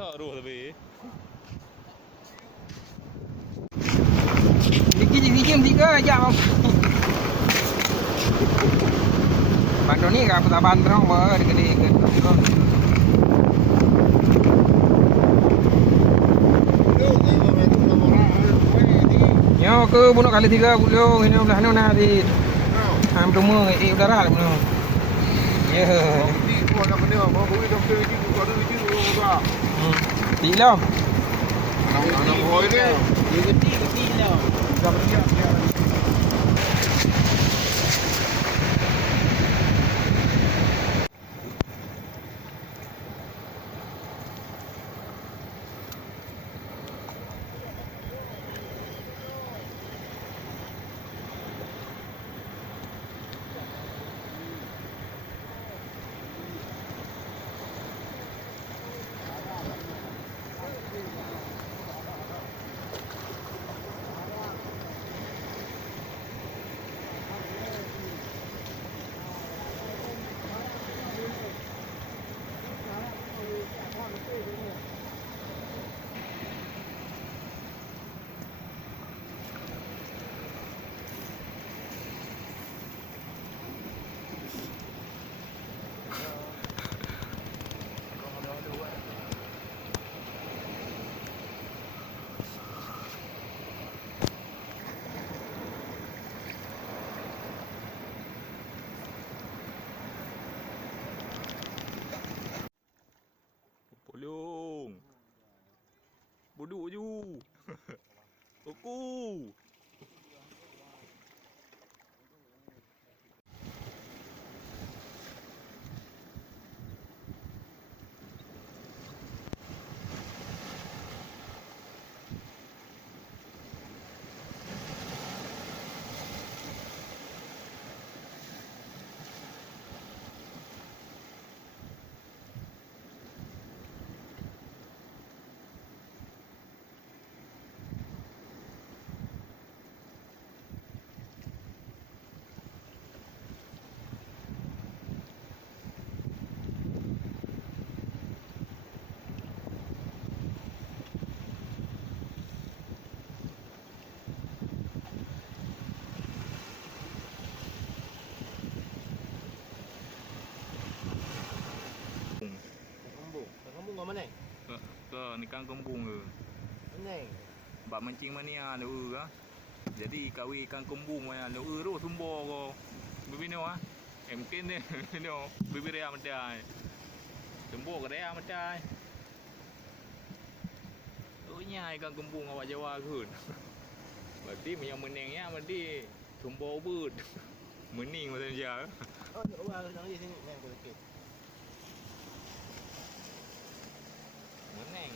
tak roh tapi. Dikit-dikit tiga aja. Bantu ni enggak apa-apa terong ber gede ke. Yo ke bunuh kali 3 bulu ini belah ni nah di rumah udara lah bunuh. Ya. Di gua nak benda apa boleh doktor lagi gua ada lagi gua. Di lah. Anak boy ni. Dia gede lah. Dah bersiap dia. Polong. Boduk je. Kuku. Kamu ngomong mana? Ke ni kan kembung ke. Mana? Bab mancing mania lu ke. Jadi kawi ikan kembung mana lu tu sumber ko. Bibino ah. Mungkin ni no bibir ya macam. Sumber ke dia macam. Oh nya ikan kembung awak Jawa kun. Berarti yang menengnya berarti sumber ubud. Mening macam dia. Oh, orang nak di sini main sikit.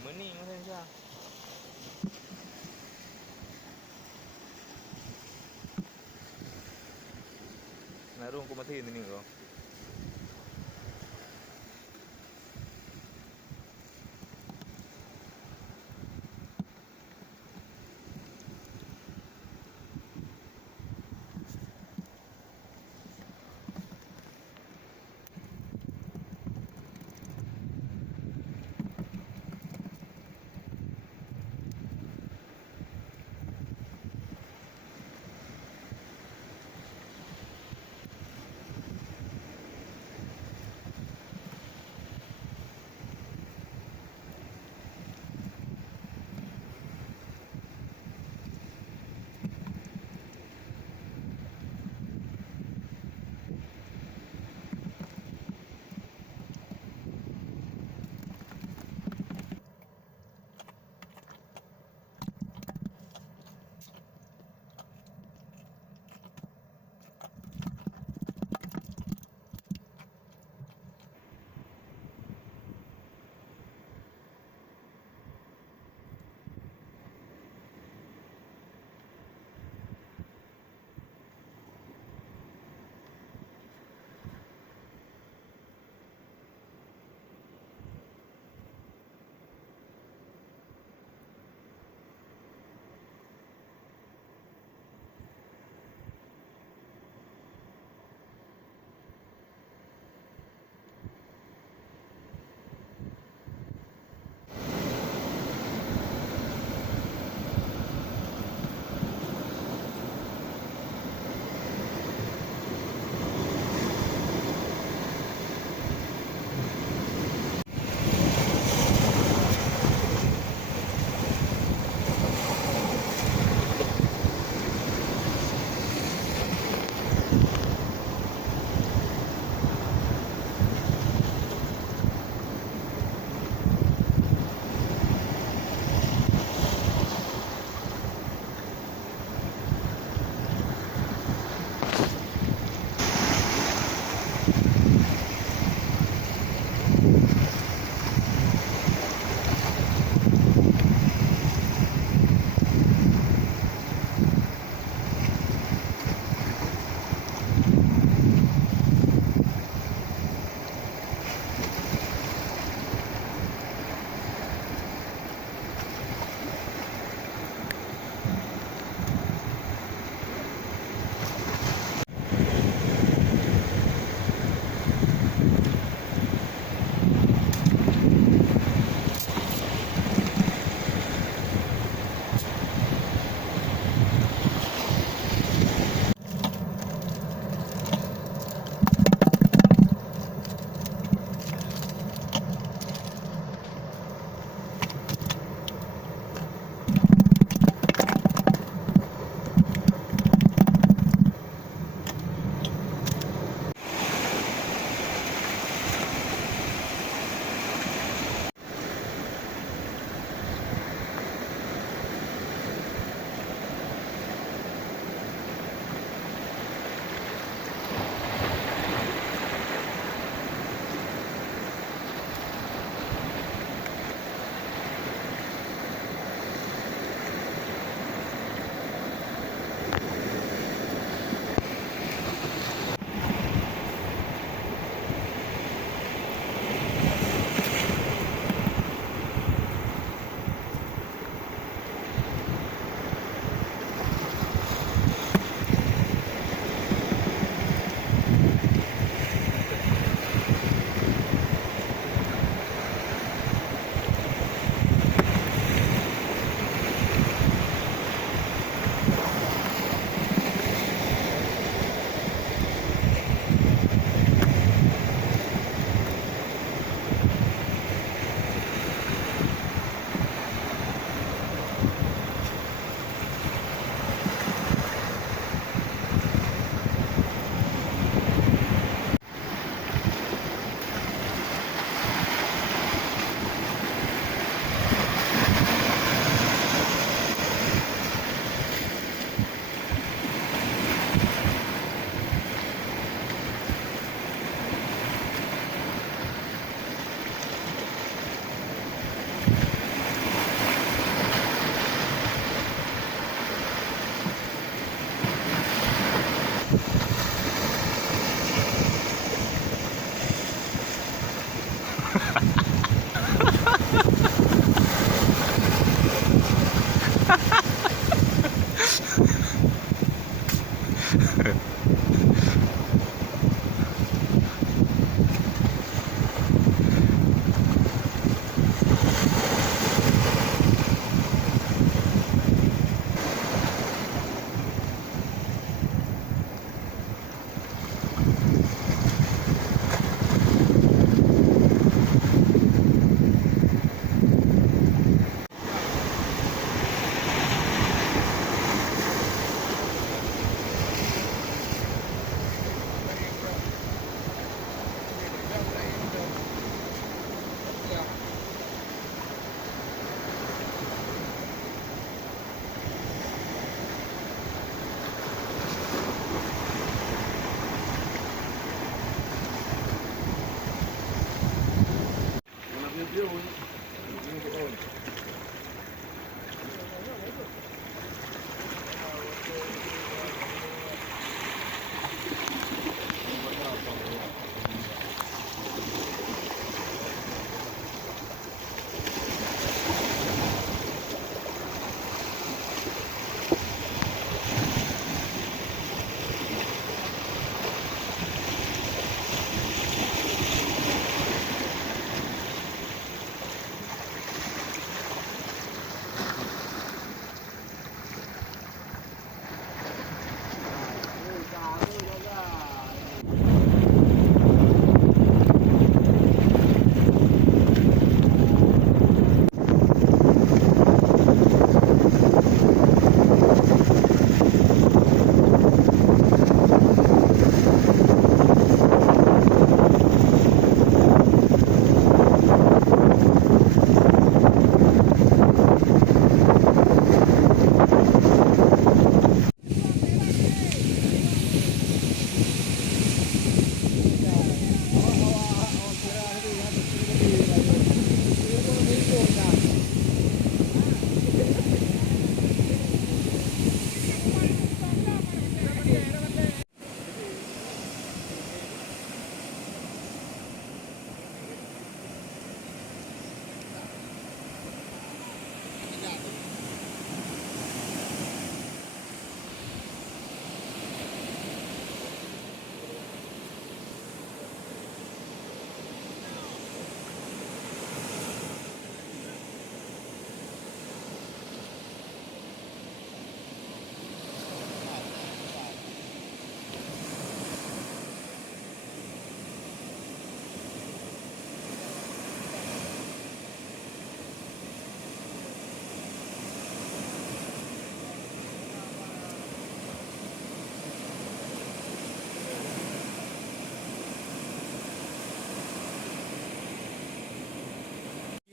Mening macam dia. Narung ko mati ni ko.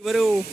Baru.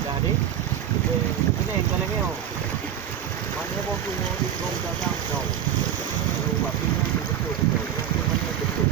Jadi, ini kalau ni, mana pun tu di rumah dagang kau. Rumah pinang betul betul. Mana betul.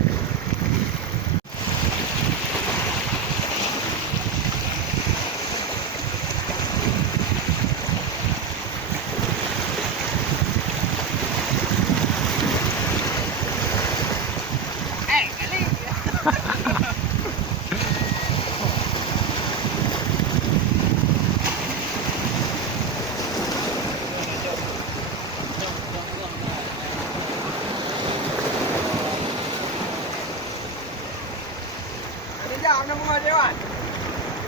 Jam na mga dewan.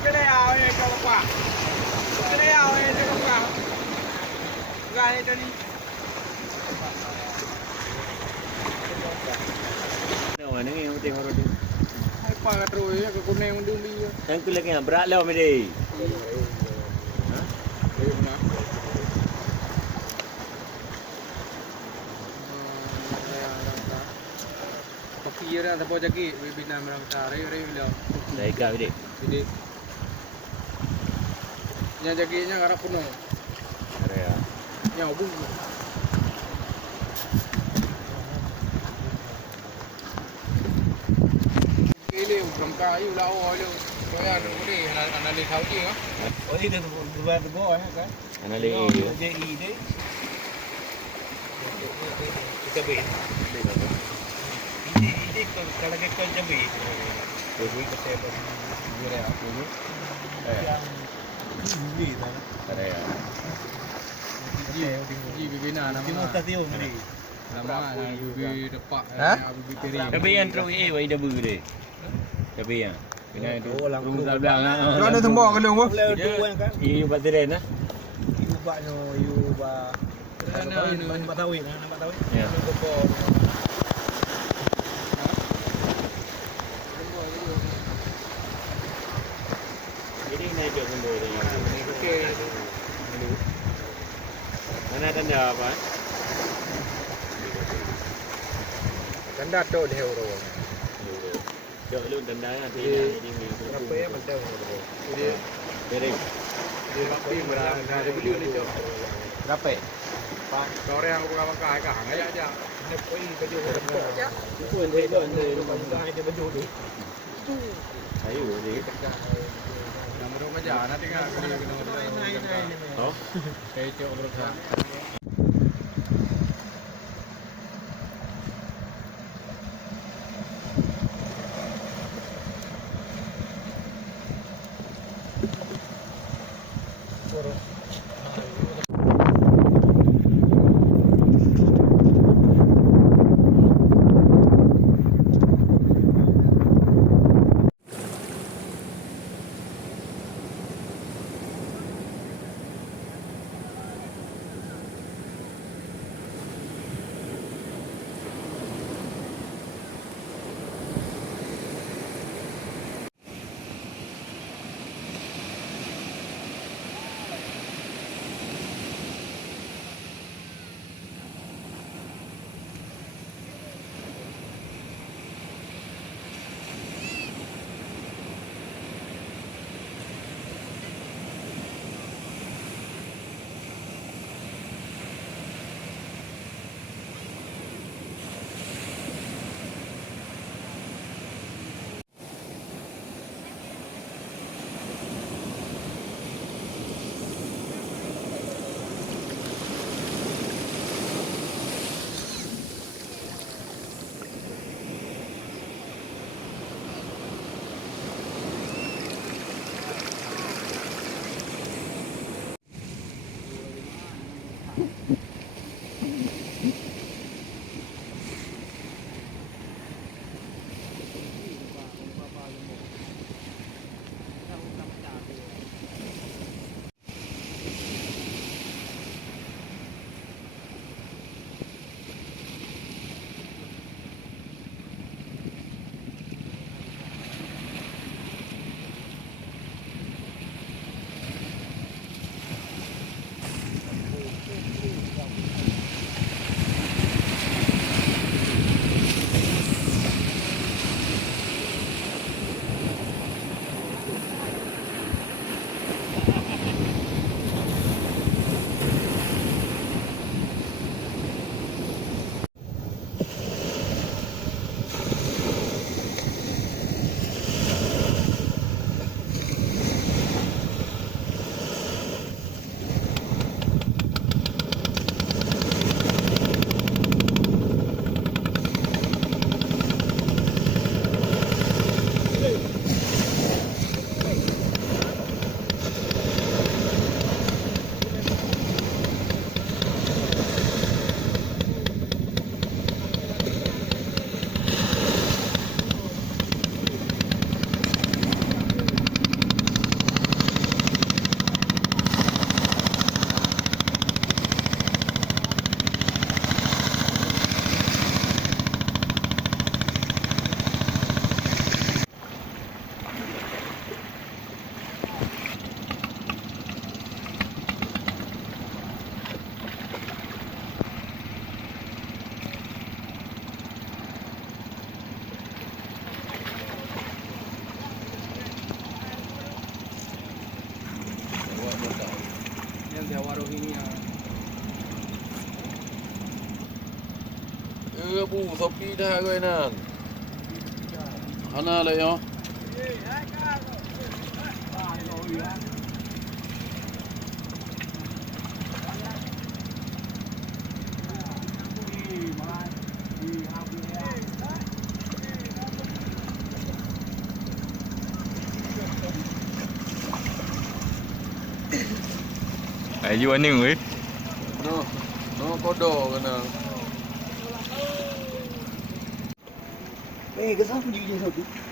Kaya yaw eh ko pa. Kaya yaw eh ko pa. Gani to ni. Mana ni yang tengok orang tu? Ay pa ka tro eh ko kunay mo dumi. Yang tu lagi yang berat lah mesti. Pakira na po jagi webinar merang tare re bilo. Baik kah dik? Jadi nya jaginya ngarap puno. Ada ya. Nya ubung. Ile from kayu la o lo. Kaya ano ni anali thau chi ha. Oh, ini dua dua kan? Mana lagi? Dia ide. Kita beri. Ide kalau kita jabi. Beri ke saya boleh aku ni. Ini dah. Ada ya. Ji bibina nama. Kita tak tahu ni. Nama bibi depak. Bibi peri. Tapi yang terus wei dah beri deh. Tapi yang kena tu rumah belakang lah. Kau ada tembok ke lu? Boleh dua kan? Ini buat tren lah. You buat no, you buat. Nampak tahu ni, nampak tahu. Ya. Ini naik jauh benda ni. Okey. Mana tanda apa? Tanda tu dia orang. Jauh lu tanda nanti ini. Berapa ya betul? Dia Beri. Dia rapi berapa? Ada video ni tu. Berapa? Pak, sore aku kawan kai ka hang aja. Ni poi baju berapa? Itu ente Rumah ada baju tu. Ayo ni. nama rumah jana tinggal kena Oh. kayak cok berapa. bu sopi dah kau nan. Ana le yo. You warning weh. No kodo kena. Kesal pergi je satu.